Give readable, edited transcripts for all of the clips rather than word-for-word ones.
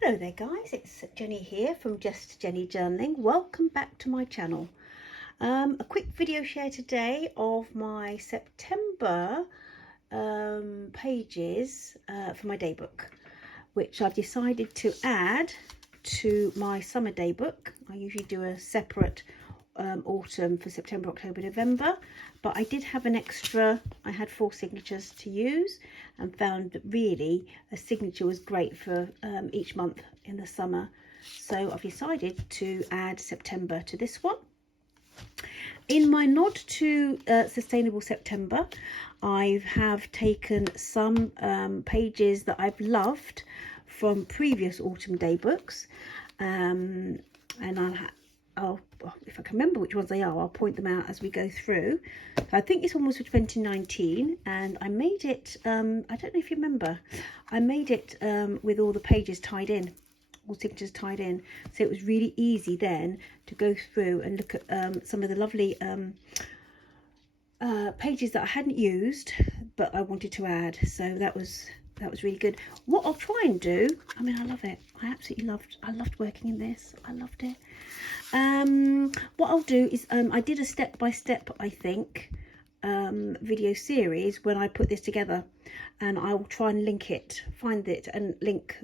Hello there guys, it's Jenny here from Just Jenny Journaling. Welcome back to my channel. A quick video share today of my September pages for my daybook, which I've decided to add to my summer daybook. I usually do a separate autumn for September, October, November, but I did have an extra. I had 4 signatures to use and found that really a signature was great for each month in the summer, so I've decided to add September to this one. In my nod to Sustainable September, I have taken some pages that I've loved from previous autumn daybooks, and I'll, if I can remember which ones they are, I'll point them out as we go through. So I think this one was for 2019, and I made it, I don't know if you remember, I made it with all the pages tied in, all signatures tied in, so it was really easy then to go through and look at some of the lovely pages that I hadn't used but I wanted to add. So that was really good. What I'll try and do, I mean, I love it. I loved working in this. I loved it. What I'll do is I did a step-by-step, I think, video series when I put this together, and I will try and link it, find it and link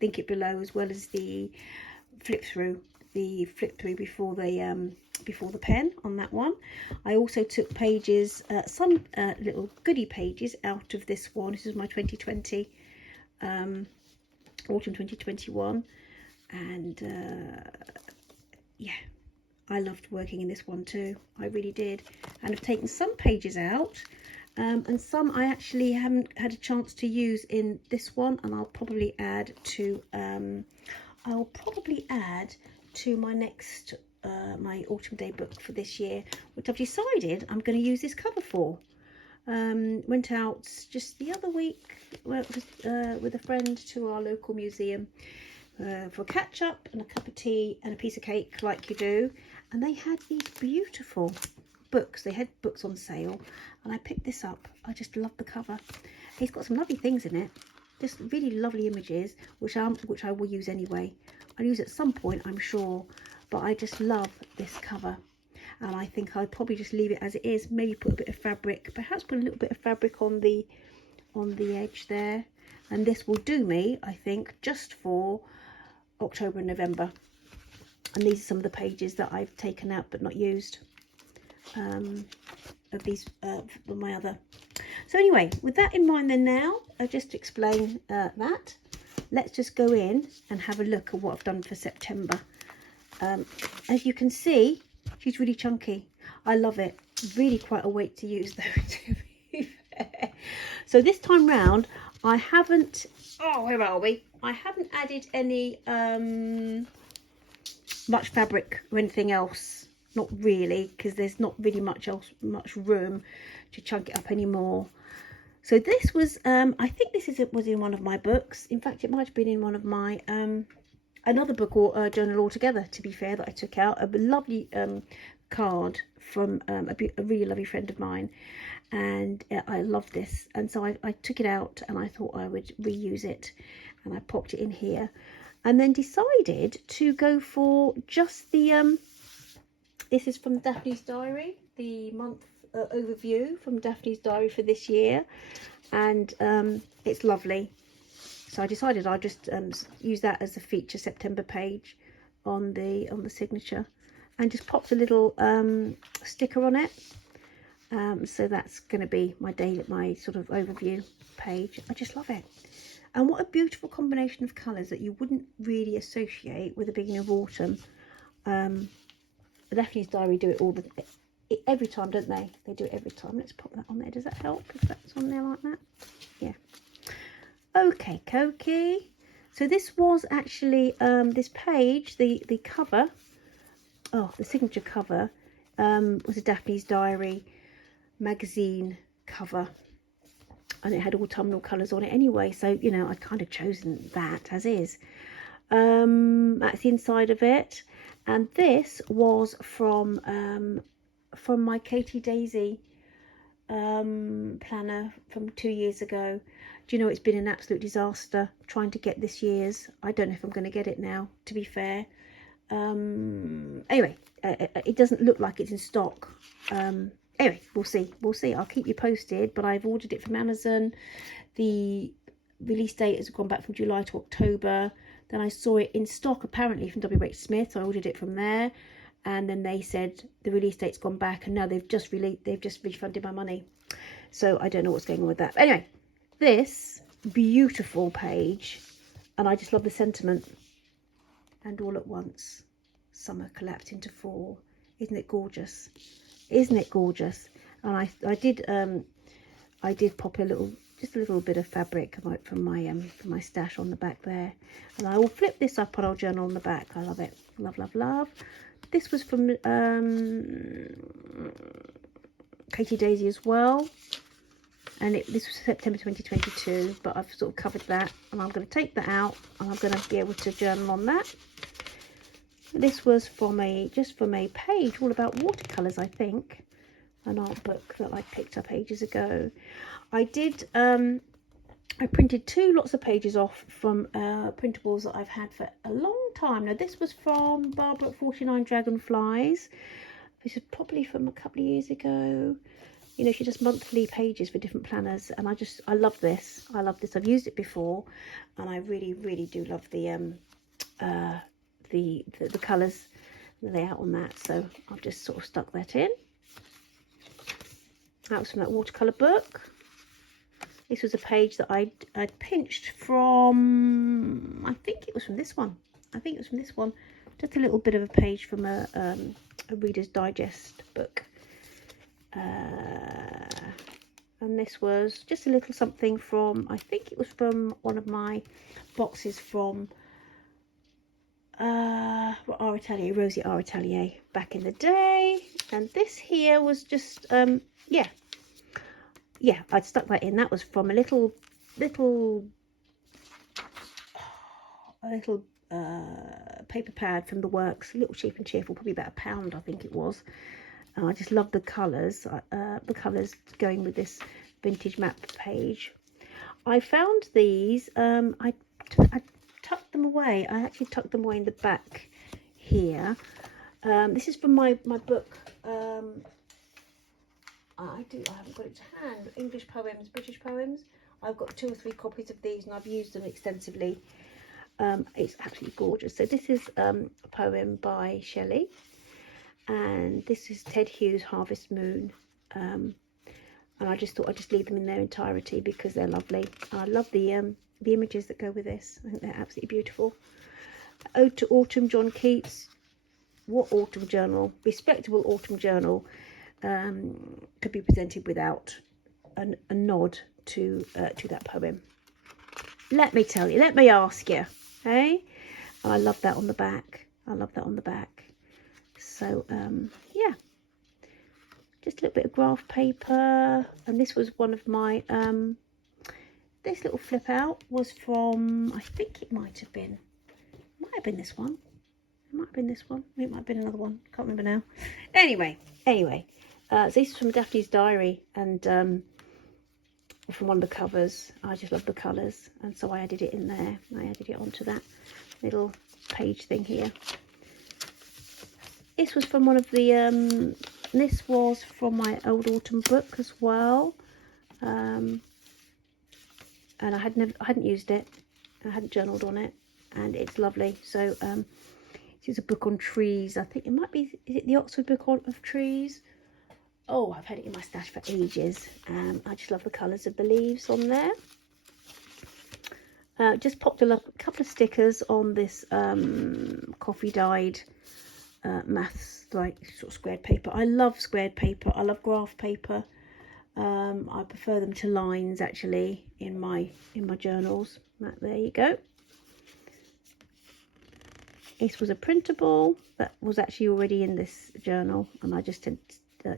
it below, as well as the flip through before the pen on that one. I also took pages, some little goodie pages out of this one. This is my 2020 autumn 2021, and yeah, I loved working in this one too. I really did. And I've taken some pages out, and some I actually haven't had a chance to use in this one, and I'll probably add to my next my autumn daybook for this year, which I've decided I'm going to use this cover for. Went out just the other week with a friend to our local museum for a catch up and a cup of tea and a piece of cake, like you do, and they had these beautiful books. They had books on sale, and I picked this up. I just love the cover. It's got some lovely things in it, just really lovely images, which I will use anyway. I'll use at some point, I'm sure, but I just love this cover, and I think I'll probably just leave it as it is. Maybe put a bit of fabric, perhaps put a little bit of fabric on the edge there, and this will do me, I think, just for October and November. And these are some of the pages that I've taken out but not used of these of my other. So anyway, with that in mind, then now I'll just explain that. Let's just go in and have a look at what I've done for September. As you can see, she's really chunky. I love it. Really quite a weight to use though, to be fair. So this time round, I haven't, oh, where are we? I haven't added any much fabric or anything else. Not really, because there's not really much room to chunk it up anymore. So this was, I think this was in one of my books. In fact, it might have been in one of my another book or journal altogether, to be fair, that I took out. A lovely card from a really lovely friend of mine, and I love this, and so I took it out and I thought I would reuse it, and I popped it in here, and then decided to go for just the this is from Daphne's Diary, the month overview from Daphne's Diary for this year, and it's lovely. So I decided I'll just use that as a feature September page on the signature, and just popped a little sticker on it. So that's going to be my sort of overview page. I just love it, and what a beautiful combination of colours that you wouldn't really associate with the beginning of autumn. Daphne's Diary do it every time, don't they? They do it every time. Let's pop that on there. Does that help if that's on there like that? Yeah. Okay, Koki. So this was actually this page, the cover, the signature cover, was a Daphne's Diary magazine cover, and it had autumnal colours on it anyway, so you know, I'd kind of chosen that as is. That's the inside of it, and this was from my Katie Daisy planner from 2 years ago. Do you know, it's been an absolute disaster trying to get this year's. I don't know if I'm going to get it now, to be fair. Anyway, it doesn't look like it's in stock. Anyway, we'll see. I'll keep you posted, but I've ordered it from Amazon. The release date has gone back from July to October. Then I saw it in stock apparently from WH Smith, so I ordered it from there, and then they said the release date's gone back, and now they've just refunded my money. So I don't know what's going on with that. But anyway, this beautiful page, and I just love the sentiment. And all at once, summer collapsed into fall. Isn't it gorgeous? Isn't it gorgeous? And I did pop just a little bit of fabric from my stash on the back there, and I will flip this up and I'll journal on the back. I love it. Love, love, love. This was from Katie Daisy as well, and this was September 2022, but I've sort of covered that, and I'm going to take that out and I'm going to be able to journal on that. This was from a page all about watercolors, I think, an art book that I picked up ages ago. I printed 2 lots of pages off from printables that I've had for a long time. Now this was from Barbara at 49 Dragonflies. This is probably from a couple of years ago. You know, she does monthly pages for different planners, and I love this. I've used it before, and I really, really do love the colours, the layout on that. So I've just sort of stuck that in. That was from that watercolour book. This was a page that I'd pinched from, I think it was from this one. Just a little bit of a page from a Reader's Digest book. And this was just a little something from, I think it was from one of my boxes from Art Atelier, Rosie Art Atelier back in the day. And this here was just yeah, I'd stuck that in. That was from a little paper pad from the Works, a little cheap and cheerful, probably about £1 I think it was. I just love the colours going with this vintage map page. I found these, I tucked them away. I actually tucked them away in the back here. This is from my book. I haven't got it to hand. English poems, British poems. I've got 2 or 3 copies of these, and I've used them extensively. It's absolutely gorgeous. So this is a poem by Shelley, and this is Ted Hughes' Harvest Moon. And I just thought I'd just leave them in their entirety because they're lovely. I love the images that go with this. I think they're absolutely beautiful. Ode to Autumn, John Keats. What autumn journal? Respectable autumn journal could be presented without a nod to that poem. Let me tell you, let me ask you, hey? And I love that on the back. So yeah, just a little bit of graph paper. And this was one of my this little flip out was from, I think it might have been this one. It might have been another one, can't remember now. Anyway, so this is from Daphne's Diary, and from one of the covers. I just love the colours, and so I added it in there. I added it onto that little page thing here. This was from one of the this was from my old autumn book as well, and I hadn't used it, I hadn't journaled on it, and it's lovely. So this is a book on trees. I think it might be, is it the Oxford Book of Trees? Oh, I've had it in my stash for ages. I just love the colours of the leaves on there. Just popped a couple of stickers on this coffee dyed maths, like sort of squared paper. I love squared paper. I love graph paper. I prefer them to lines actually in my journals. There you go. This was a printable that was actually already in this journal, and I just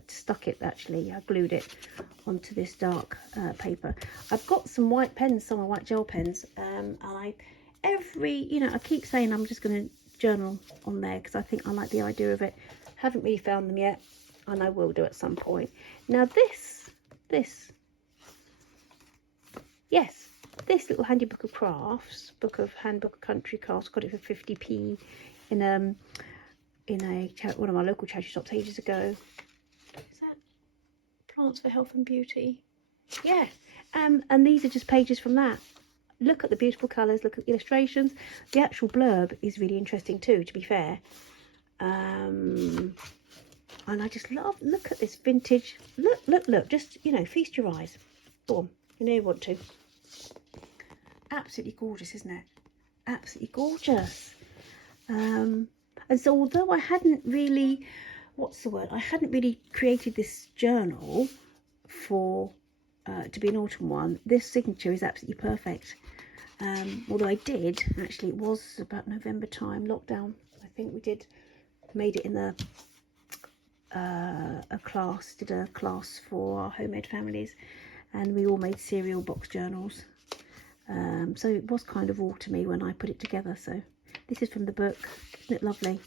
stuck it, actually I glued it onto this dark paper. I've got some white pens, some white gel pens, and I keep saying I'm just going to journal on there because I think I like the idea of it. Haven't really found them yet, and I will do at some point. Now this, yes, this little handy book of crafts, handbook of country crafts. Got it for 50p in one of my local charity shops ages ago. Is that Plants for Health and Beauty? Yeah. And these are just pages from that. Look at the beautiful colours, look at the illustrations. The actual blurb is really interesting too, to be fair. And I just look at this vintage. Look, just, you know, feast your eyes. Go on, you know you want to. Absolutely gorgeous, isn't it? Absolutely gorgeous. And so although I hadn't really, I hadn't really created this journal for to be an autumn one, this signature is absolutely perfect. Although I did, actually, it was about November time, lockdown, I think we made it in a class for our homemade families, and we all made cereal box journals. So it was kind of autumny when I put it together. So this is from the book. Isn't it lovely?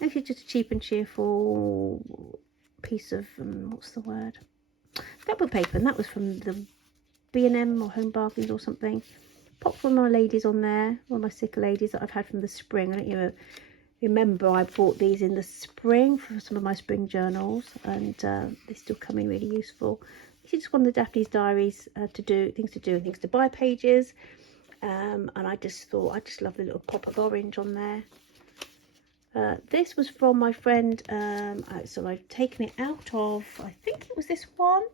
Actually, just a cheap and cheerful piece of scrapbook paper, and that was from the B&M or Home Bargains or something. Popped one of my ladies on there, one of my sticker ladies that I've had from the spring. I don't even remember, I bought these in the spring for some of my spring journals, and they still come in really useful. This is just one of the Daphne's Diaries things to buy pages, and I just thought, I just love the little pop of orange on there. This was from my friend, so I've taken it out of, I think it was this one.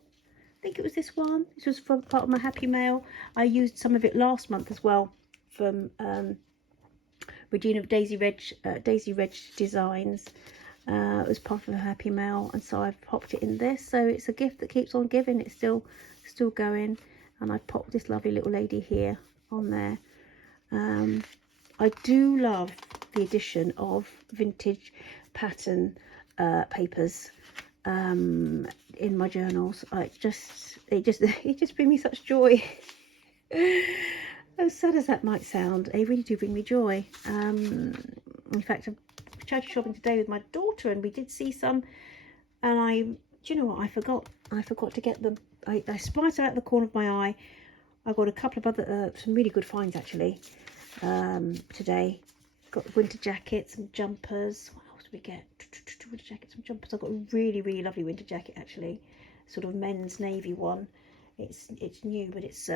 This was from part of my Happy Mail. I used some of it last month as well from Regina of Daisy Reg Designs. It was part of her Happy Mail, and so I've popped it in this. So it's a gift that keeps on giving. It's still going, and I popped this lovely little lady here on there. I do love the addition of vintage pattern papers in my journals. It just brings me such joy. As sad as that might sound, they really do bring me joy. In fact, I'm charity shopping today with my daughter, and we did see some, and do you know what, I forgot to get them. I spied them out of the corner of my eye. I got a couple of other some really good finds actually today. Got winter jackets and jumpers. What else did we get? Winter jackets and jumpers. I got a really lovely winter jacket actually, sort of men's navy one. It's new, but it's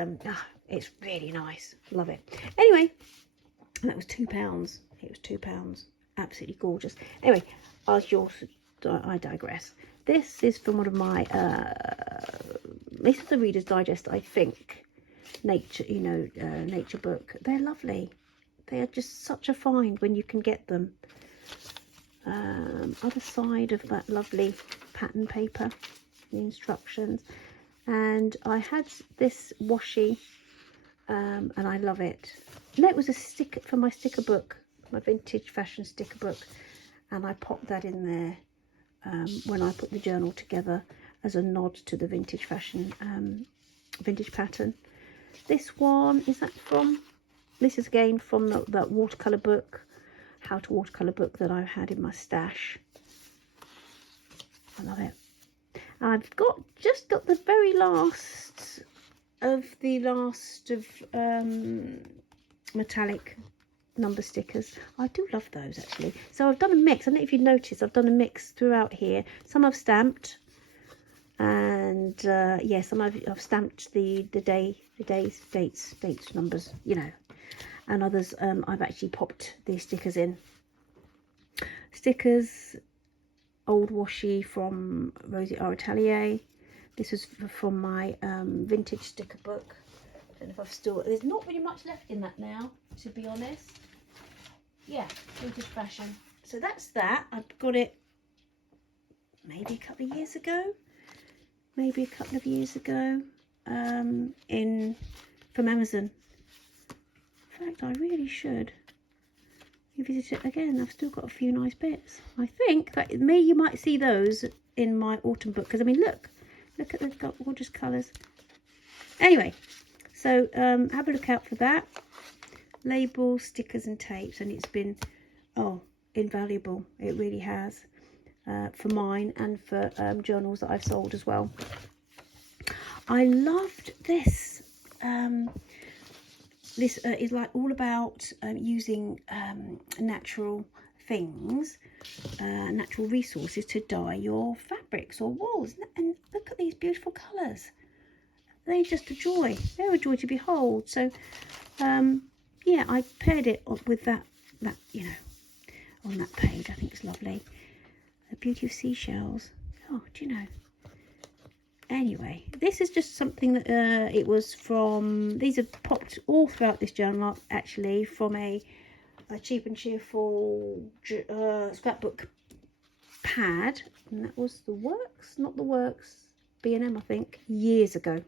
really nice. Love it. Anyway, and that was £2. It was £2. Absolutely gorgeous. Anyway, I digress. This is from one of my this is the Reader's Digest, I think. Nature, nature book. They're lovely. They are just such a find when you can get them. Other side of that lovely pattern paper, the instructions. And I had this washi, and I love it. No, it was a sticker for my sticker book, my vintage fashion sticker book, and I popped that in there when I put the journal together as a nod to the vintage fashion, vintage pattern. This one, this is again from that watercolour book, how to watercolour book that I had in my stash. I love it. I've just got the very last of metallic number stickers. I do love those actually. So I've done a mix. I don't know if you've noticed, I've done a mix throughout here. Some I've stamped, and yeah, some I've stamped the dates, numbers, and others I've actually popped these stickers in. Stickers, old washi from Rosie R. Atelier. This was from my vintage sticker book. I don't know if there's not really much left in that now, to be honest. Yeah, vintage fashion. So that's that. I got it maybe a couple of years ago. From Amazon. In fact, I really should revisit it again. I've still got a few nice bits. I think that you might see those in my autumn book, because I mean, look at the gorgeous colours. Anyway, so have a look out for that. Labels, stickers and tapes, and it's been invaluable. It really has, for mine and for journals that I've sold as well. I loved this this is like all about using natural things, natural resources to dye your fabrics or wools. And look at these beautiful colours. They're just a joy. They're a joy to behold. So yeah, I paired it up with that you know, on that page. I think it's lovely. The beauty of seashells. Oh, do you know? Anyway, this is just something that it was from, these have popped all throughout this journal actually, from a Cheap and Cheerful scrapbook pad, and that was the Works, not the Works, B&M I think, years ago,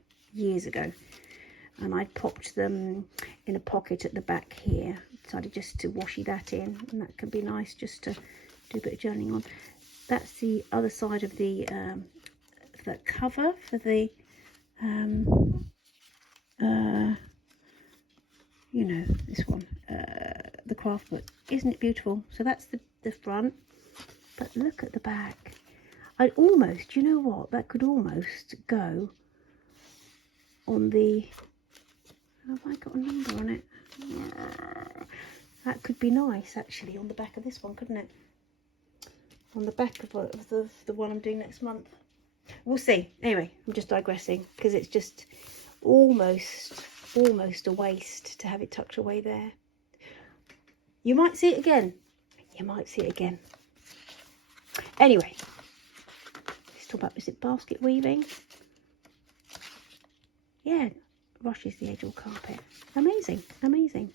and I popped them in a pocket at the back here. Decided just to washi that in, and that can be nice just to do a bit of journaling on. That's the other side of the cover for the you know, this one, the craft book. Isn't it beautiful? So that's the front, but look at the back. I'd almost, you know what, that could almost go on the, have I got a number on it? That could be nice actually on the back of this one, couldn't it? On the back of the one I'm doing next month. We'll see. Anyway, I'm just digressing because it's just almost a waste to have it tucked away there. You might see it again. You might see it again. Anyway, let's talk about, is it basket weaving? Yeah, washes the edge or carpet. Amazing, amazing.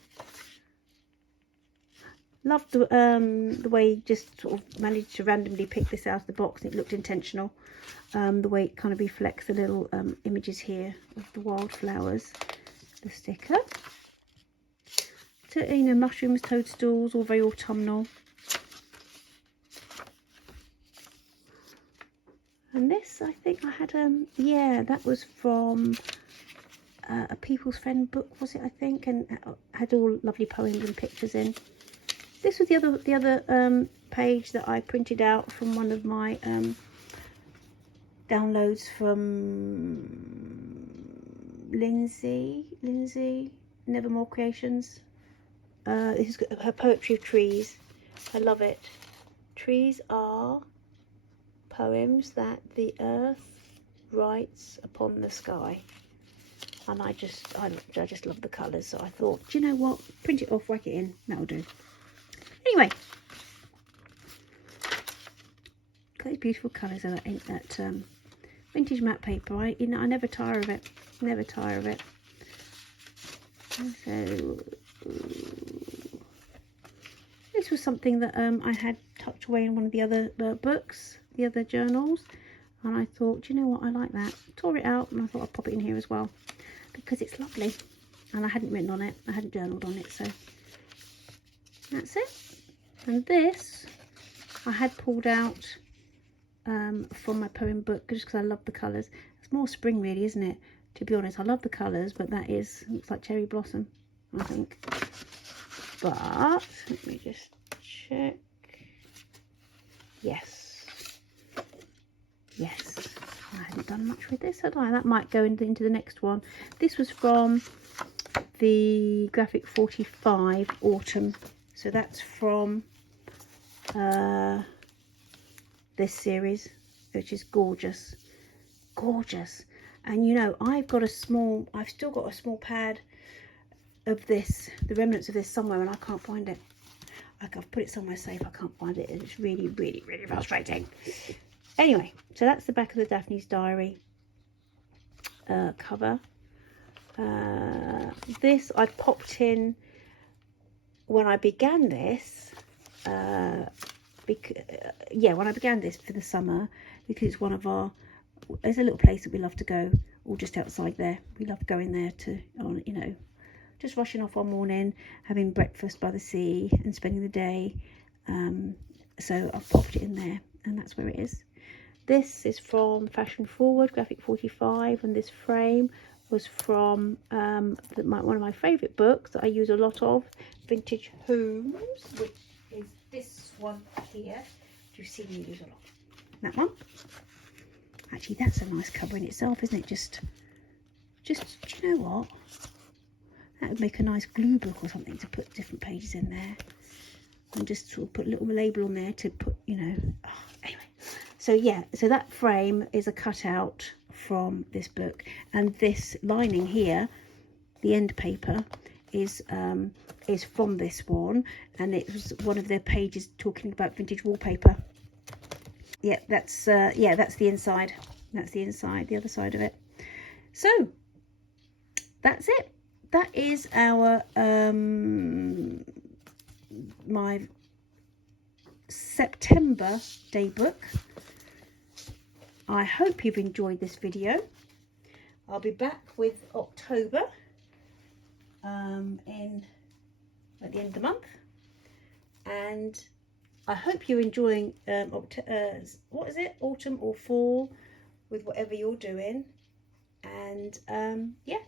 Loved the way you just sort of managed to randomly pick this out of the box. It looked intentional. The way it kind of reflects the little images here of the wildflowers. The sticker. So, you know, mushrooms, toadstools, all very autumnal. And this, I think I had, yeah, that was from a People's Friend book, was it, I think? And had all lovely poems and pictures in. This was the other page that I printed out from one of my downloads from Lindsay Nevermore Creations. This is her poetry of trees. I love it. Trees are poems that the earth writes upon the sky, and I just love the colours. So I thought, do you know what? Print it off, whack it in. That'll do. Anyway, got these beautiful colours of that vintage matte paper. I never tire of it. Never tire of it. So this was something that I had tucked away in one of the other books, the other journals, and I thought, do you know what? I like that. Tore it out, and I thought I'd pop it in here as well because it's lovely. And I hadn't written on it. I hadn't journaled on it, so that's it. And this I had pulled out from my poem book just because I love the colours. It's more spring really, isn't it? To be honest, I love the colours, but that looks like cherry blossom, I think. But let me just check. Yes, I hadn't done much with this, had I? That might go into the next one. This was from the Graphic 45 Autumn, so that's from this series, which is gorgeous. And you know, I've still got a small pad of this, the remnants of this somewhere, and I can't find it. I've put it somewhere safe, I can't find it, and it's really frustrating. Anyway, so that's the back of the Daphne's Diary cover. This I popped in when I began this, when I began this for the summer, because it's one of our, there's a little place that we love to go, all just outside there. We love going there to, you know, just rushing off one morning, having breakfast by the sea and spending the day. So I've popped it in there, and that's where it is. This is from Fashion Forward, Graphic 45, and this frame was from one of my favourite books that I use a lot of, Vintage Homes, which is this one here. Do you see me use a lot? That one. Actually, that's a nice cover in itself, isn't it? Just Just, do you know what? That would make a nice glue book or something to put different pages in there. And just sort of put a little label on there to put, you know. Oh, anyway, so yeah, so that frame is a cutout from this book, and this lining here, the end paper, is from this one, and it was one of their pages talking about vintage wallpaper. Yeah, that's the inside. That's the inside, the other side of it. So that's it. That is our my September day book. I hope you've enjoyed this video. I'll be back with October at the end of the month, and I hope you're enjoying what is it, autumn or fall, with whatever you're doing. And yeah,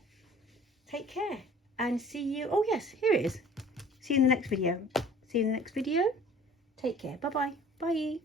take care and see you. Oh yes, here it is. See you in the next video. See you in the next video. Take care. Bye-bye. Bye.